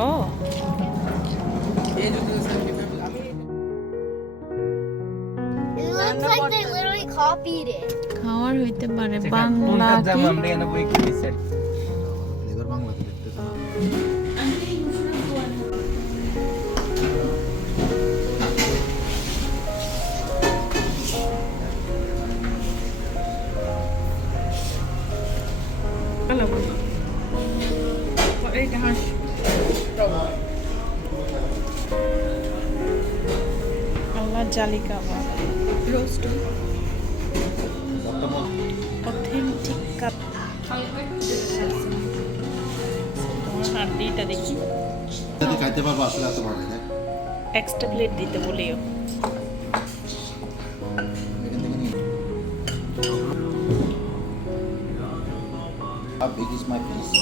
Oh. It looks like they literally copied it. খাওয়ার হইতে পারে বাংলা কি আল্লাহ জালি কাবাব রোস্ট অথেন্টিক কাপ তোমার হাড্ডিটা দেখি খাইতে পারবো আসলে এত পারবে না এক্সট্রা প্লেট দিতে বলিও How big is my piece?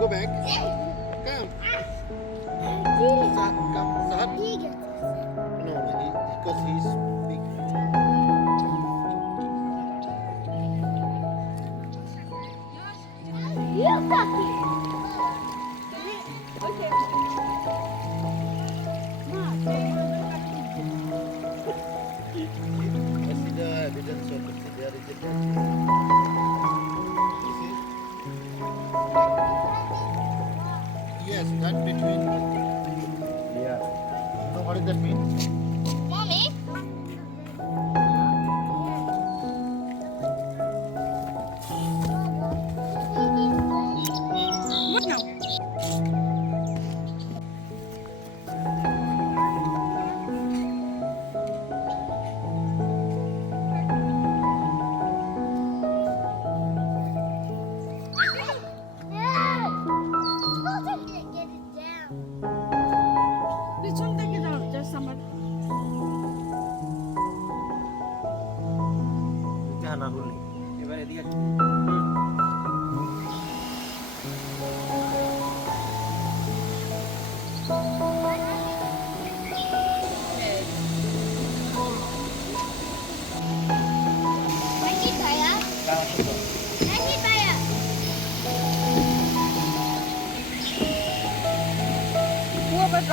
Go back. Come. Sahab. No, because he's big. You cocky. Okay. See the evidence of the there is a yes, that between. Yeah. You know what does that mean? Mommy? What now?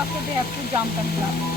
after they have to jump and jump.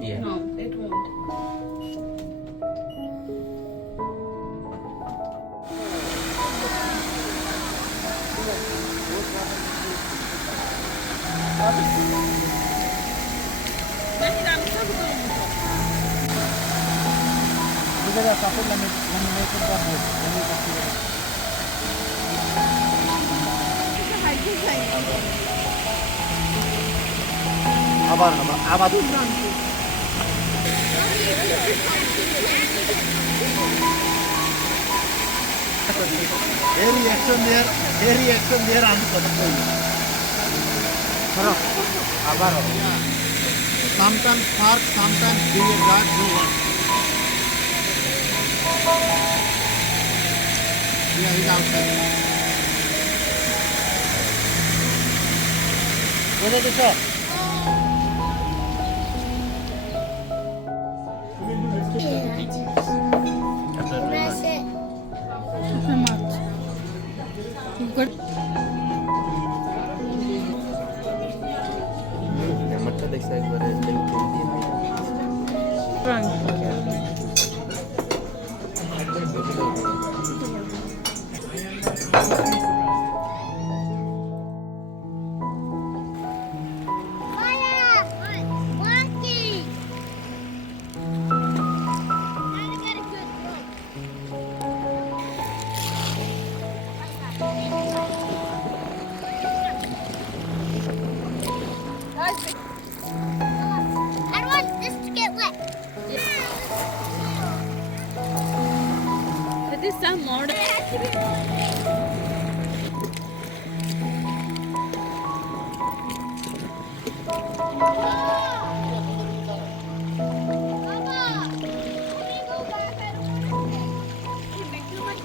Yeah. No, it won't. Kita dah sampai laminated dah boat. Jadi pasti. আবার আবার Very action there and আবার sometimes park, sometimes be a guard, do one. Yeah, he's outside. What is it? That's it. Mukta देखा एक बार ऐसे ही खेल दिया Maya! Walking! Gotta get a good look. I don't want this to get wet. It is some model. Mama! Can we go back? I don't want to stay. Too much.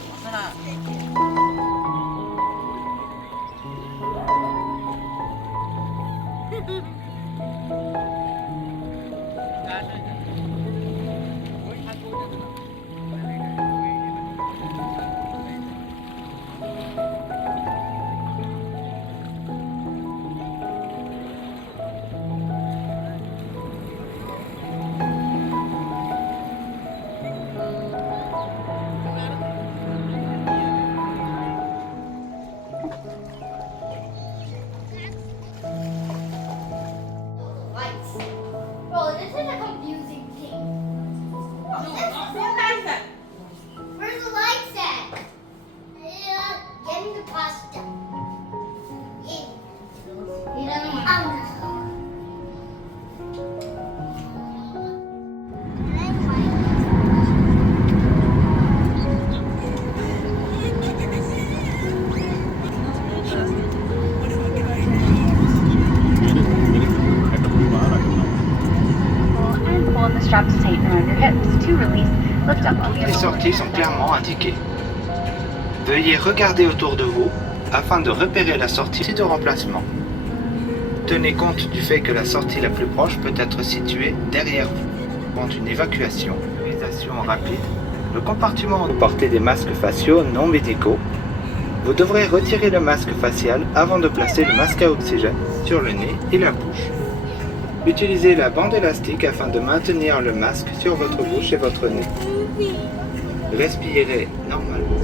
Lights. Bro, this is a confusing thing. Where's the lights at? Yeah, getting the pasta. Yeah. He doesn't want And pull the straps tighten around your hips. To release, lift up on Les your sorties sont clairement indiquées. Veuillez regarder autour de vous afin de repérer la sortie de remplacement. Tenez compte du fait que la sortie la plus proche peut être située derrière vous. Pour une évacuation rapide, le compartiment où portez des masques faciaux non médicaux. Vous devrez retirer le masque facial avant de placer le masque à oxygène sur le nez et la bouche. Utilisez la bande élastique afin de maintenir le masque sur votre bouche et votre nez. Respirez normalement.